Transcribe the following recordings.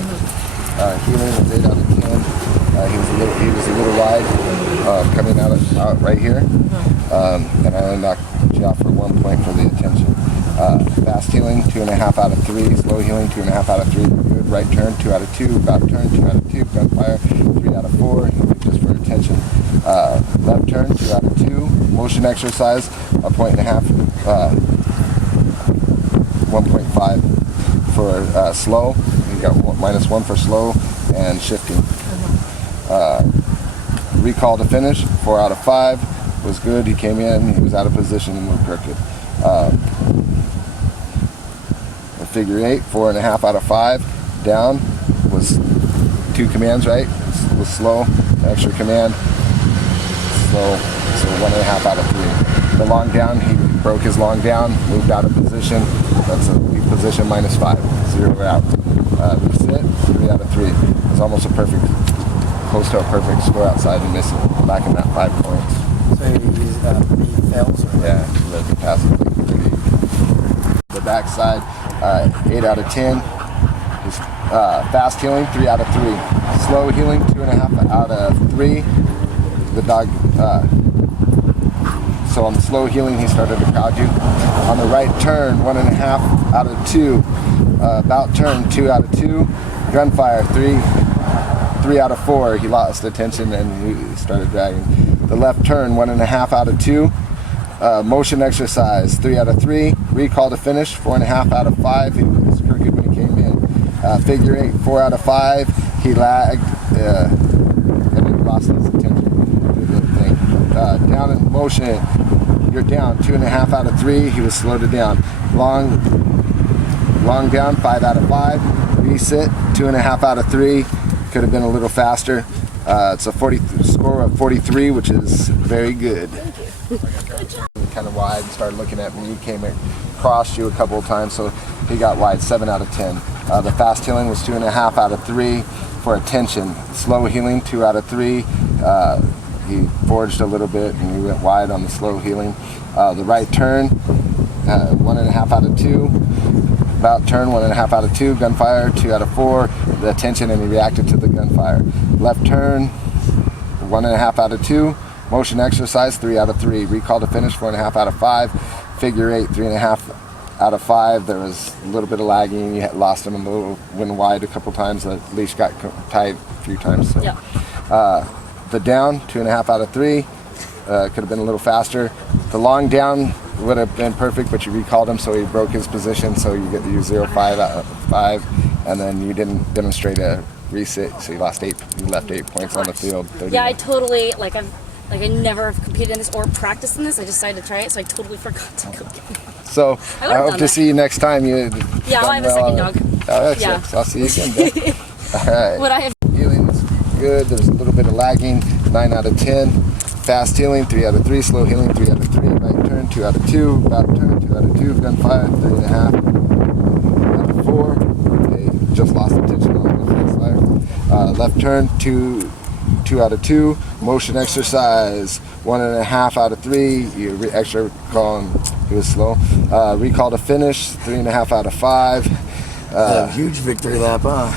day. Healing was 8 out of 10. He was a little wide coming out right here, and I only knocked you off for 1 point for the attention. Fast healing 2.5 out of 3. Slow healing 2.5 out of 3. Good right turn 2 out of 2. About turn 2 out of 2. Gunfire 3 out of 4. Just for attention. Left turn 2 out of 2. Motion exercise 1.5. 1.5 for slow. You got -1 for slow and shifting. Recall to finish 4 out of 5 was good. He came in. He was out of position and moved crooked. Figure 8 4.5 out of 5 down was 2 commands, right? It was slow, extra command, slow, so 1.5 out of 3. The long down, he broke his long down, moved out of position. That's a weak position, -5, 0 out. Resit 3 out of 3. It's almost a perfect, close to a perfect score outside and missing, back in that 5 points. So he fails? Yeah, he led the pass. The backside. 8 out of 10. Fast healing 3 out of 3. Slow healing 2.5 out of 3. The dog. So on the slow healing, he started to crowd you. On the right turn, 1.5 out of 2. About turn 2 out of 2. Gunfire 3 out of 4. He lost attention and he started dragging. The left turn 1.5 out of 2. Motion exercise 3 out of 3. Recall to finish 4.5 out of 5. He was crooked when he came in. Figure 8 4 out of 5. He lagged and he lost his attention to the thing. Down in motion, you're down 2.5 out of 3. He was slowed it down. Long down 5 out of 5. Resit 2.5 out of 3. Could have been a little faster. It's a score of 43, which is very good. Kind of wide and started looking at me. He came and crossed you a couple of times, so he got wide. 7 out of 10. The fast healing was 2.5 out of 3 for attention. Slow healing 2 out of 3. He forged a little bit and he went wide on the slow healing. The right turn 1.5 out of 2. About turn 1.5 out of 2. Gunfire 2 out of 4. The attention and he reacted to the gunfire. Left turn 1.5 out of 2. Motion exercise 3 out of 3. Recall to finish 4.5 out of 5. Figure 8 3.5 out of 5. There was a little bit of lagging. You had lost him a little, went wide a couple times. The leash got tied a few times. So. Yeah. The down 2.5 out of 3. Could have been a little faster. The long down would have been perfect, but you recalled him, so he broke his position. So you get to use 0.5 out of 5, and then you didn't demonstrate a resit, so you lost 8. You left 8 points on the field. 31. Yeah, I totally I never have competed in this or practiced in this. I decided to try it, so I totally forgot to go get it. So I hope to see you next time. Yeah, I'll have a second dog. Oh, excellent. Yeah. So I'll see you again. All right. What I have. Healing's good. There's a little bit of lagging. 9 out of 10. Fast healing 3 out of 3. Slow healing 3 out of 3. Right turn 2 out of 2. About turn 2 out of 2. Gunfire 3.5 out of 4. Okay, just lost attention on the fire. Left turn 2 out of 2. Motion exercise 1.5 out of 3. You extra call him. He was slow. Recall to finish 3.5 out of 5. A huge victory lap, huh?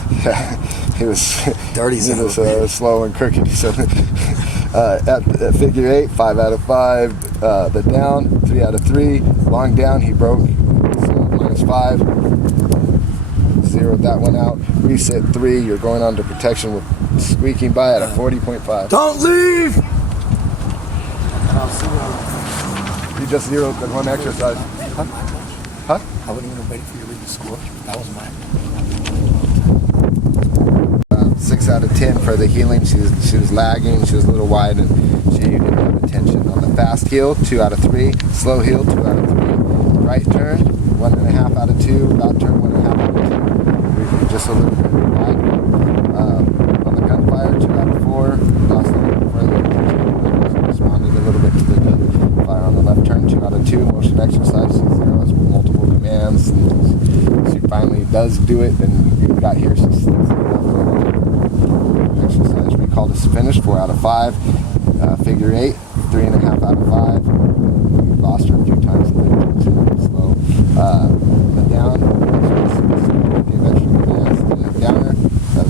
He was Dirty he was slow and crooked. So at figure 8 5 out of 5. The down 3 out of 3. Long down he broke. So -5. Zeroed that one out. Reset 3. You're going on to protection with squeaking by at a 40.5. Don't leave! You just zeroed the one exercise. Huh? I wouldn't even wait for you to read the score. That was mine. 6 out of 10 for the healing. She was lagging. She was a little wide and she didn't have attention. On the fast heal, 2 out of 3. Slow heal, 2 out of 3. Right turn, 1.5 out of 2. About turn, 1.5 out of 2. Just a little bit wide. On the gunfire, 2 out of 4. Lost a little further. Responded a little bit to the gunfire. On the left turn, 2 out of 2. Motion exercise, 6 zeros with multiple commands. And she finally does do it, and you got here. She's exercise. Recall to finish 4 out of 5. Figure 8, 3.5 out of 5. Lost her a few times. Slow. The down. The downer.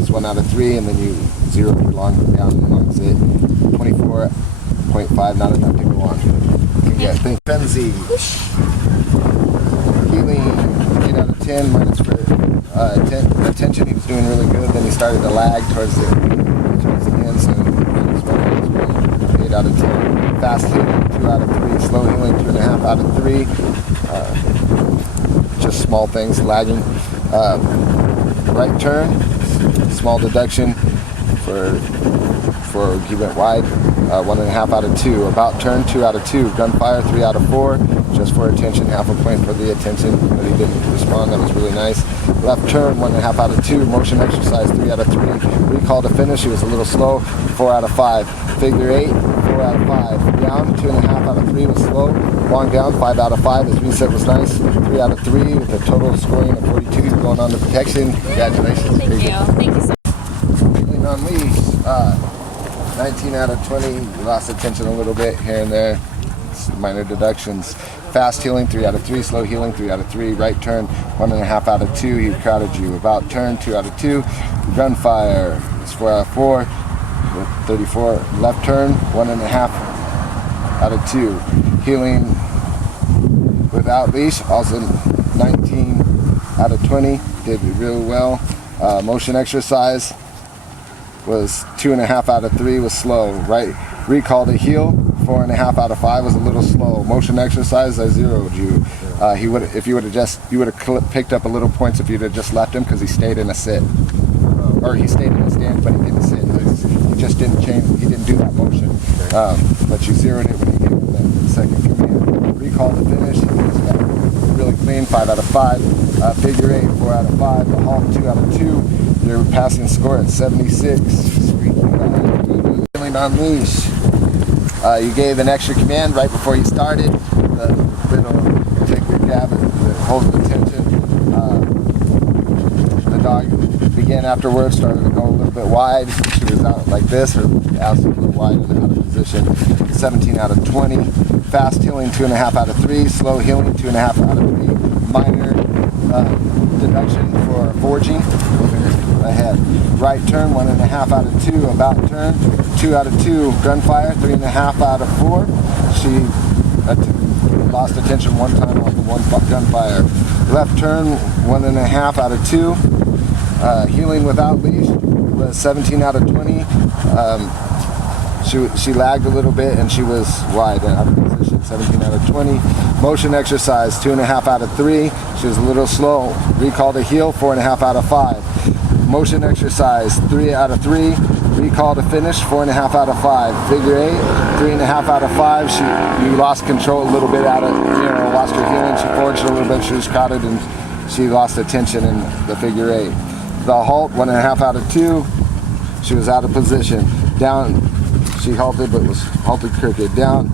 was 1 out of 3, and then you zeroed your long down and long sit. 24.5, not enough to go on. Yeah, think Benzie. Healing, 8 out of 10, minus for attention. He was doing really good. Then he started to lag towards the end, so minus 1, 8 out of 10. Fast healing, 2 out of 3. Slow healing, 2.5 out of 3. Just small things, lagging. Right turn, small deduction for he went wide. 1.5 out of 2. About turn, 2 out of 2. Gunfire, 3 out of 4. Just for attention, half a point for the attention, but he didn't respond. That was really nice. Left turn, 1.5 out of 2. Motion exercise, 3 out of 3. Recall to finish, he was a little slow, 4 out of 5. Figure 8, 4 out of 5. Down, 2.5 out of 3 was slow. Long down, 5 out of 5. His reset was nice, 3 out of 3 with a total scoring of 42. Going on to protection. Congratulations. Thank you. Thank you so much. Healing on leash. 19 out of 20. You lost attention a little bit here and there. Minor deductions. Fast healing, 3 out of 3. Slow healing, 3 out of 3. Right turn, 1.5 out of 2. He crowded you. About turn, 2 out of 2. Gunfire, it's 4 out of 4. With 34. Left turn, 1.5 out of 2. Healing without leash, also 19 out of 20. Did really well. Motion exercise was 2.5 out of 3. Was slow. Right recall to heal, 4.5 out of 5 was a little slow. Motion exercise, I zeroed you. He would, if you would have picked up a little points if you'd have just left him, because he stayed in a sit, or he stayed in a stand, but he didn't sit. He just didn't change. He didn't do that motion. But you zeroed it when you gave him the second command. Recall to finish. He was really clean, 5 out of 5. Figure 8, 4 out of 5. The halt, 2 out of 2. Your passing score at 76. Healing on leash. You gave an extra command right before you started. The little take your jab that holds the tension. The dog began afterwards, started to go a little bit wide. She was out like this, her ass was a little wide and out of position. 17 out of 20. Fast healing, 2.5 out of 3. Slow healing, 2.5 out of 3. Minor deduction for forging. Ahead. Right turn, 1.5 out of 2. About turn, 2 out of 2. Gunfire, 3.5 out of 4. She lost attention one time off of one gunfire. Left turn, 1.5 out of 2. Healing without leash was 17 out of 20. She lagged a little bit and she was wide and out of position, 17 out of 20. Motion exercise, 2.5 out of 3. She was a little slow. Recall to heal, 4.5 out of 5. Motion exercise, 3 out of 3. Recall to finish, 4.5 out of 5. Figure 8, 3.5 out of 5. You lost control a little bit out of, lost her healing. She forged a little bit. She was crowded and she lost attention in the figure 8. The halt, 1.5 out of 2. She was out of position. Down, she halted but was halted crooked. Down,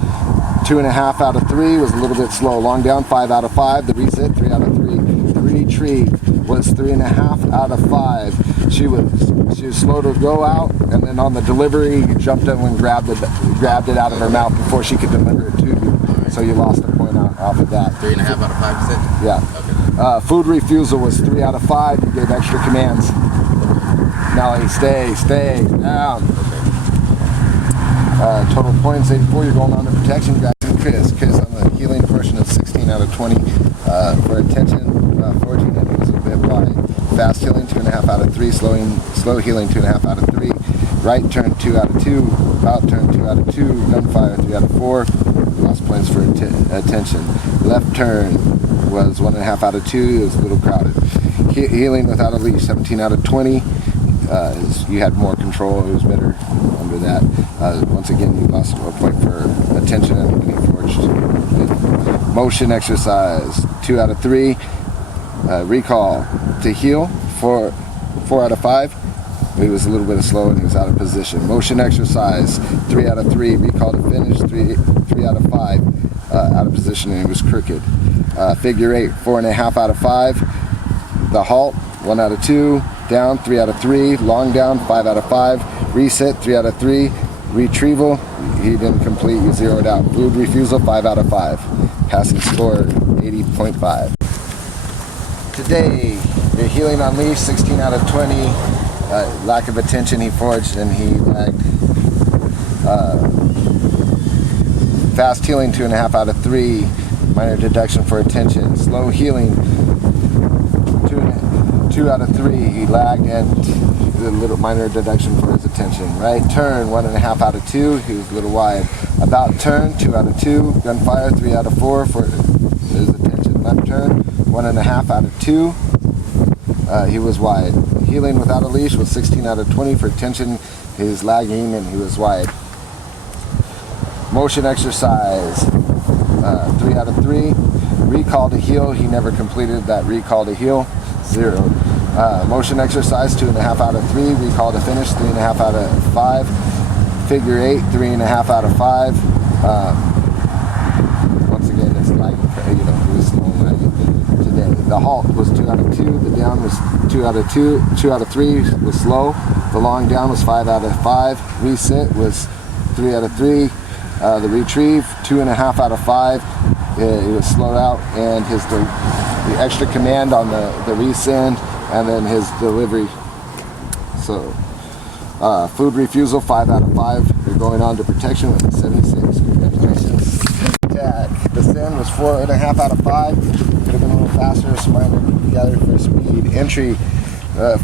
2.5 out of 3 was a little bit slow. Long down, 5 out of 5. The reset, 3 out of 3. The retrieve was 3.5 out of 5. She was slow to go out, and then on the delivery, you jumped in and grabbed it out of her mouth before she could deliver it to you. So you lost a point off of that. 3.5 out of 5, you said? Yeah. Okay. Food refusal was 3 out of 5. You gave extra commands. Nelly, stay, down. Total points 84. You're going on to protection. You got Chris on the healing portion of 16 out of 20 for attention. Forging, it was a bit wide. Fast healing, 2.5 out of 3. Slow healing, 2.5 out of 3. Right turn, 2 out of 2. About turn, 2 out of 2. Gunfire, 3 out of 4. Lost points for attention. Left turn was 1.5 out of 2. It was a little crowded. Healing without a leash, 17 out of 20. You had more control. It was better under that. Once again, you lost a point for attention and getting forged. Motion exercise, 2 out of 3. Recall to heal, 4 out of 5. He was a little bit slow and he was out of position. Motion exercise, 3 out of 3. Recall to finish, 3 out of 5. Out of position and he was crooked. Figure 8, 4.5 out of 5. The halt, 1 out of 2. Down, 3 out of 3. Long down, 5 out of 5. Reset, 3 out of 3. Retrieval, he didn't complete, you zeroed out. Food refusal, 5 out of 5. Passing score, 80.5. Today, your healing on leash, 16 out of 20. Lack of attention, he forged and he lagged. Fast healing, 2.5 out of 3. Minor deduction for attention. Slow healing, 2 out of 3. He lagged and a little minor deduction for his attention. Right turn, 1.5 out of 2. He was a little wide. About turn, 2 out of 2. Gunfire, 3 out of 4 for his attention. Left turn, 1.5 out of 2. He was wide. Healing without a leash was 16 out of 20 for attention. He was lagging and he was wide. Motion exercise, 3 out of 3. Recall to heal, he never completed that recall to heal, 0. Motion exercise, 2.5 out of 3. Recall to finish, 3.5 out of 5. Figure 8, 3.5 out of 5. Once again, it's like, he was slow today. The halt was 2 out of 2. The down was 2 out of 2. 2 out of 3 was slow. The long down was 5 out of 5. Resit was 3 out of 3. The retrieve, 2.5 out of 5. It was slowed out, and the extra command on the resend, and then his delivery. So, food refusal, 5 out of 5. They're going on to protection with a 76. Congratulations. Attack. The send was 4.5 out of 5. Could have been a little faster, so mine together for speed. Entry,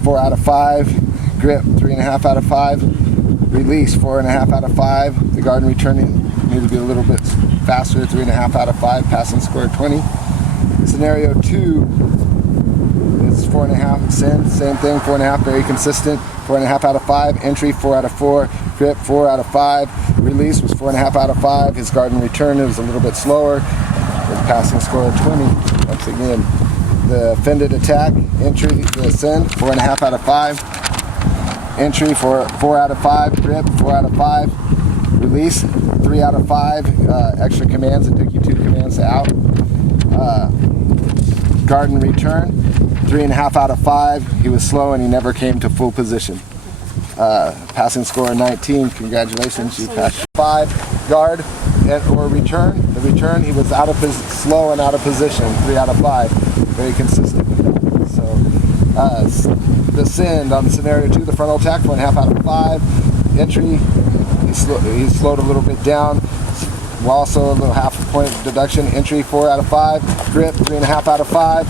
4 out of 5. Grip, 3.5 out of 5. Release, 4.5 out of 5. The guard returning needed to be a little bit faster, 3.5 out of 5. Passing score 20. Scenario 2 is 4.5. Send, same thing, 4.5, very consistent. 4.5 out of 5. Entry, 4 out of 4. Grip, 4 out of 5. Release was 4.5 out of 5. His guard and return was a little bit slower. With passing score of 20. Once again, the fended attack, entry, the send, 4.5 out of 5. Entry, 4 out of 5. Grip, 4 out of 5. Release, 3 out of 5. Extra commands, it took you 2 commands to out. Guard and return, 3.5 out of 5. He was slow and he never came to full position. Passing score 19. Congratulations, you passed. 5. Guard or return. The return, he was slow and out of position. 3 out of 5. Very consistent with that. So the send on scenario 2, the frontal attack, 4.5 out of 5. Entry, he slowed a little bit down. Also a little half a point deduction. Entry, 4 out of 5. Grip, 3.5 out of 5.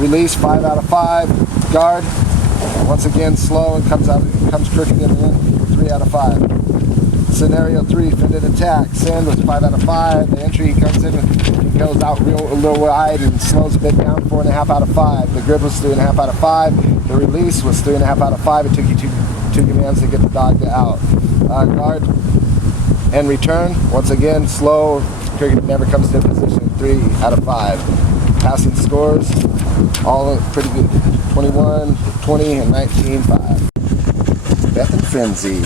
Release, 5 out of 5. Guard, once again slow and comes crooked in the end, 3 out of 5. Scenario 3, fended attack. Send was 5 out of 5. The entry, he comes in and he goes out a little wide and slows a bit down, 4.5 out of 5. The grip was 3.5 out of 5. The release was 3.5 out of 5. It took you two commands to get the dog to out. Guard and return, once again, slow. Cricket never comes to position, 3 out of 5. Passing scores, all pretty good. 21, 20, and 19, 5. Death and Frenzy.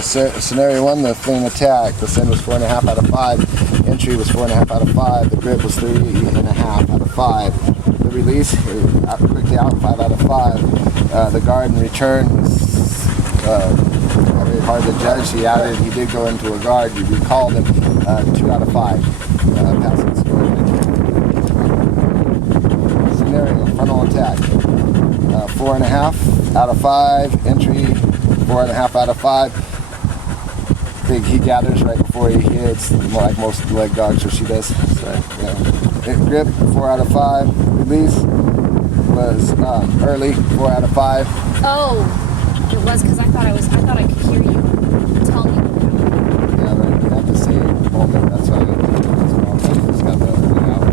Scenario 1, the fleeing attack. The send was 4.5 out of 5. Entry was 4.5 out of 5. The grip was 3.5 out of 5. The release, quickly out, 5 out of 5. The guard and return was very hard to judge. He did go into a guard. You recalled him, 2 out of 5. Passing score. Scenario, frontal attack. 4.5 out of 5. Entry, 4.5 out of 5. He gathers right before he hits, like most leg dogs, or she does. So, grip, 4 out of 5. Release was early, 4 out of 5. Oh, it was because I thought I could hear you tell me. Yeah, right. You have to say it moment. That's why I just got the early out.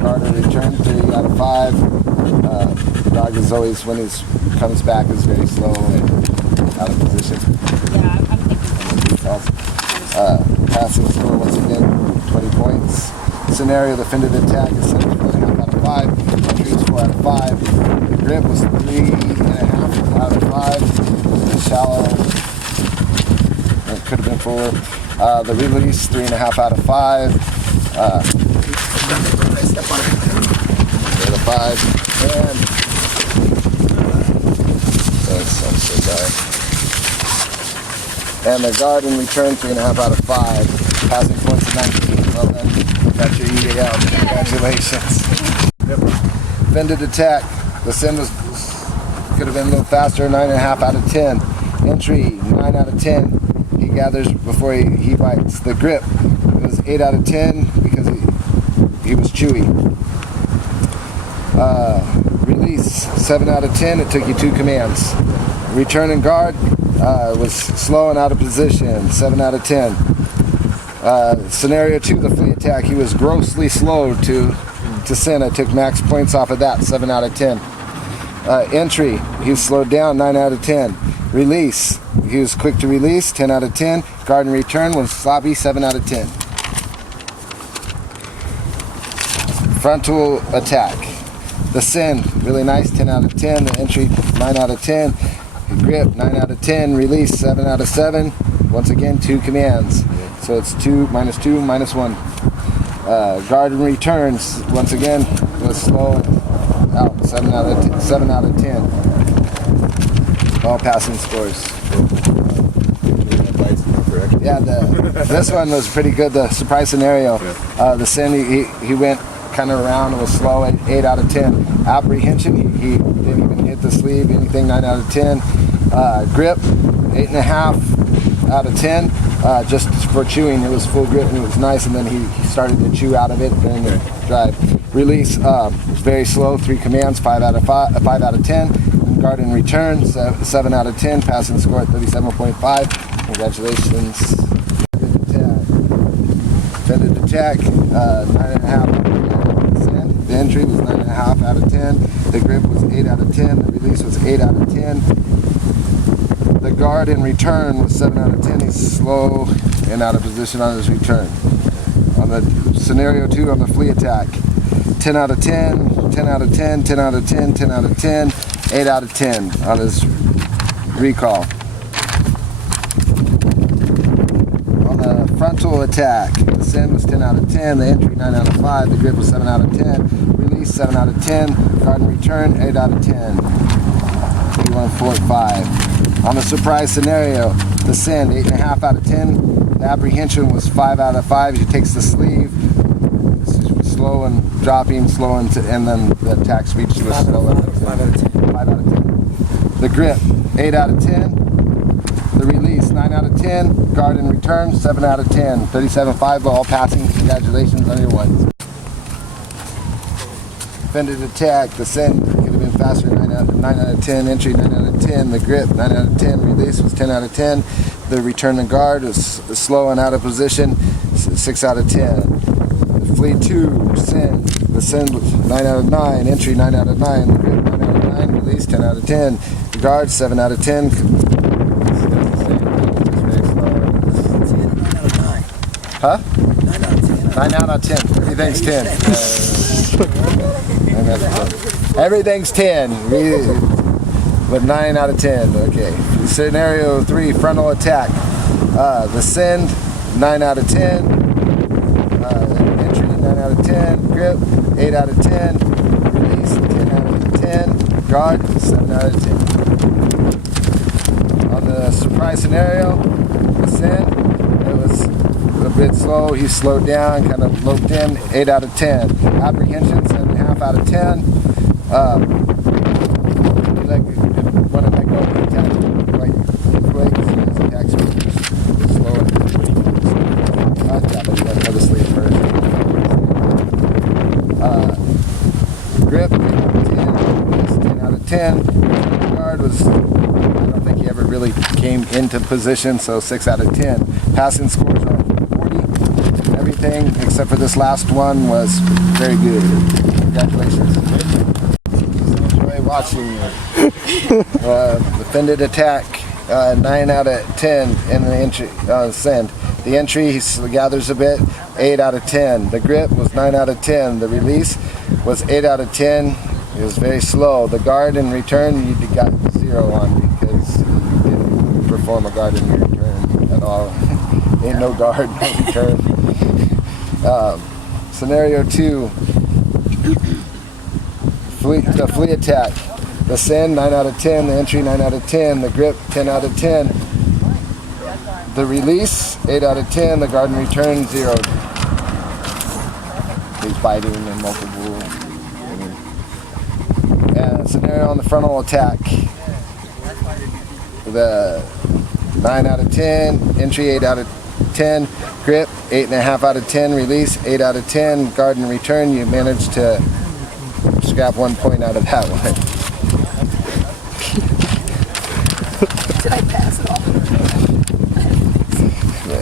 Carter return, 3 out of 5. Dog is always, when he comes back, is very slow and out of position. Yeah, I'm thinking. Passing score once again, 20 points. Scenario, the fended attack is 4.5 out of 5. Entry is 4 out of 5. The grip was 3.5 out of 5. It was shallow. It could have been 4. The release, 3.5 out of 5. 3 out of 5. And I'm so sorry. And the guard in return, 3.5 out of 5. Passing points of 19. Well then, that's your EAL. Congratulations. Fended attack. The send was could have been a little faster, 9.5 out of 10. Entry, 9 out of 10. He gathers before he bites. The grip was 8 out of 10 because he was chewy. Release, 7 out of 10. It took you 2 commands. Return and guard was slow and out of position, 7 out of 10. Scenario 2, the flea attack, he was grossly slow to send. I took max points off of that, 7 out of 10. Entry, he was slowed down, 9 out of 10. Release, he was quick to release, 10 out of 10. Guard and return was sloppy, 7 out of 10. Frontal attack, the send, really nice, 10 out of 10. The entry, 9 out of 10. Grip, 9 out of 10. Release, 7 out of 7. Once again, 2 commands. So it's 2, -2, -1. Guard and returns, once again, was slow out, 7 out of 10. All passing scores. Yeah, this one was pretty good, the surprise scenario. The send, he went kind of around and was slow, 8 out of 10. Apprehension, he didn't even hit the sleeve, anything, 9 out of 10. Grip, 8.5 out of 10. Just for chewing, it was full grip and it was nice, and then he started to chew out of it during the drive. Release, was very slow, 3 commands, 5 out of 10. Guard and return, 7 out of 10. Passing score at 37.5. Congratulations. Defended attack, 9.5 out of 10. The entry was 9.5 out of 10. The grip was 8 out of 10. The release was 8 out of 10. The guard in return was 7 out of 10. He's slow and out of position on his return. On the scenario 2, on the flea attack, 10 out of 10, 10 out of 10, 10 out of 10, 10 out of 10, 8 out of 10 on his recall. On the frontal attack, the send was 10 out of 10, the entry 9 out of 5, the grip was 7 out of 10, release 7 out of 10, guard and return 8 out of 10. 31.45. On the surprise scenario, the send, 8.5 out of 10. The apprehension was 5 out of 5. He takes the sleeve, slow and dropping, slow and then the attack speed was slow. 5 out of 10. 5 out of 10. The grip, 8 out of 10. The release, 9 out of 10. Guard and return, 7 out of 10. 37.5, all passing. Congratulations on your ones. Defended attack, the send could have been faster, 9 out of 10. Entry, 9 out of 10. The grip, 9 out of 10. Release was 10 out of 10. The return and guard was slow and out of position, 6 out of 10. The flee 2, send. The send was 9 out of 9. Entry, 9 out of 9. The grip, 9 out of 9. Release, 10 out of 10. The guard, 7 out of 10. Huh? 9 out of 10. Everything's 10. Everything's 10. With 9 out of 10. Okay. Scenario 3, frontal attack. The send, 9 out of 10. Entry, 9 out of 10. Grip, 8 out of 10. Release, 10 out of 10. Guard, 7 out of 10. On the surprise scenario, the send, it was a bit slow. He slowed down, kind of loped in, 8 out of 10. Apprehension, 7.5 out of 10. Want to let go of the attack quite quick, his attack speed was slow. But he got another sleeve first. Grip, 8 out of 10. 10 out of 10. Guard was, I don't think he ever really came into position, so 6 out of 10. Passing scores are 40. Everything except for this last one was very good. Congratulations. Enjoy watching you. Defended attack, 9 out of 10 in the entry, send. The entry, he gathers a bit, 8 out of 10. The grip was 9 out of 10. The release was 8 out of 10. It was very slow. The guard in return, you got 0 on because you didn't perform a guard in return at all. Ain't no guard in return. Scenario 2, the flea attack. The send, 9 out of 10. The entry, 9 out of 10. The grip, 10 out of 10. The release, 8 out of 10. The guard and return, 0. He's biting in multiple. Scenario on the frontal attack. the 9 out of 10, entry 8 out of 10, grip 8.5 out of 10, release 8 out of 10, guard and return. You managed to scrap 1 point out of that one. Did I pass it off?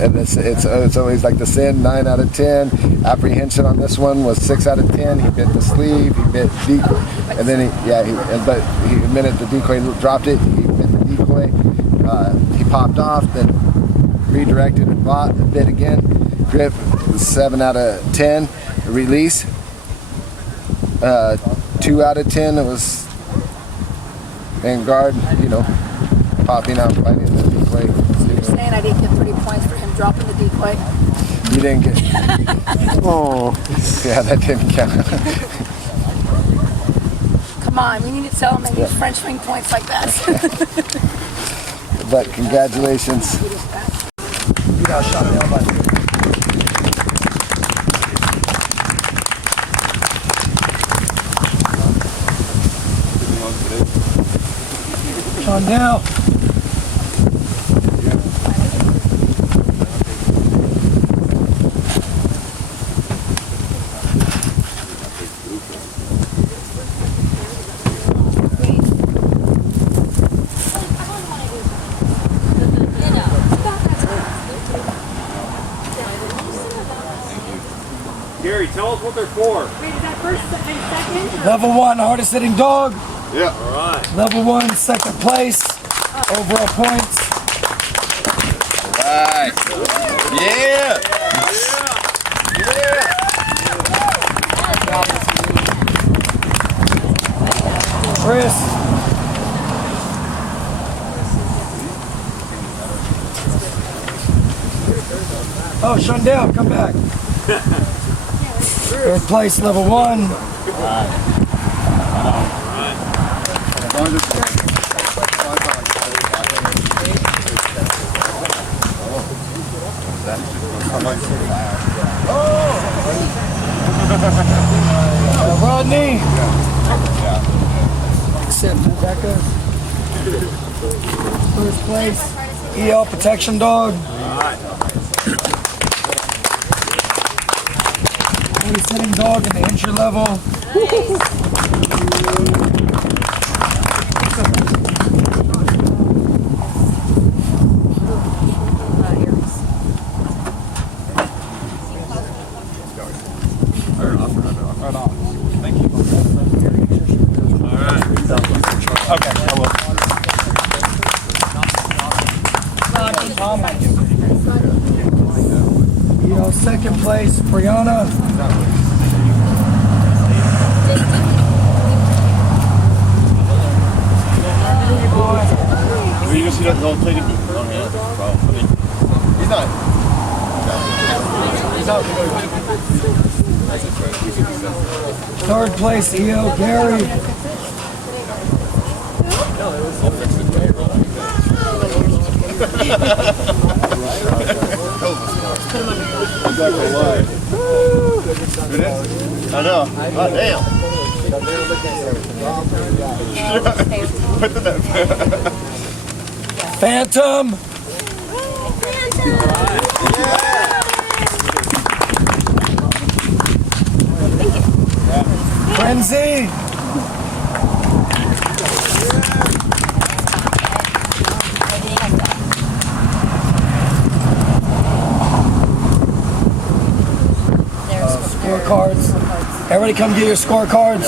And it's always like the sin, 9 out of 10. Apprehension on this one was 6 out of 10. He bit the sleeve, he bit decoy, and then he admitted the decoy dropped it. He bit the decoy. He popped off, then redirected and bit again. Grip 7 out of 10. Release 2 out of 10. It was, and guard, popping out, biting the decoy. You're saying I didn't get 30 points for him dropping the decoy? You didn't get. Oh. Yeah, that didn't count. Come on, we need to tell him they use French wing points like that. But congratulations. You got shot down by Sean down. Gary, tell us what they're for. Wait, is that first and second? Level 1, hardest hitting dog. Yeah. All right. Level 1, second place. Overall points. Right. Yeah. Chris. Oh, Shundell, come back. Third place, level 1. Rodney. Except Rebecca. First place, EL protection dog. Sitting dog in the entry level. Right on. Thank you. All right. Okay, I will. Second place, Brianna. You just don't take it. He's not. Third place, EO Gary. I know. Oh, damn. Put the Phantom. Frenzy. Scorecards. Everybody come get your scorecards.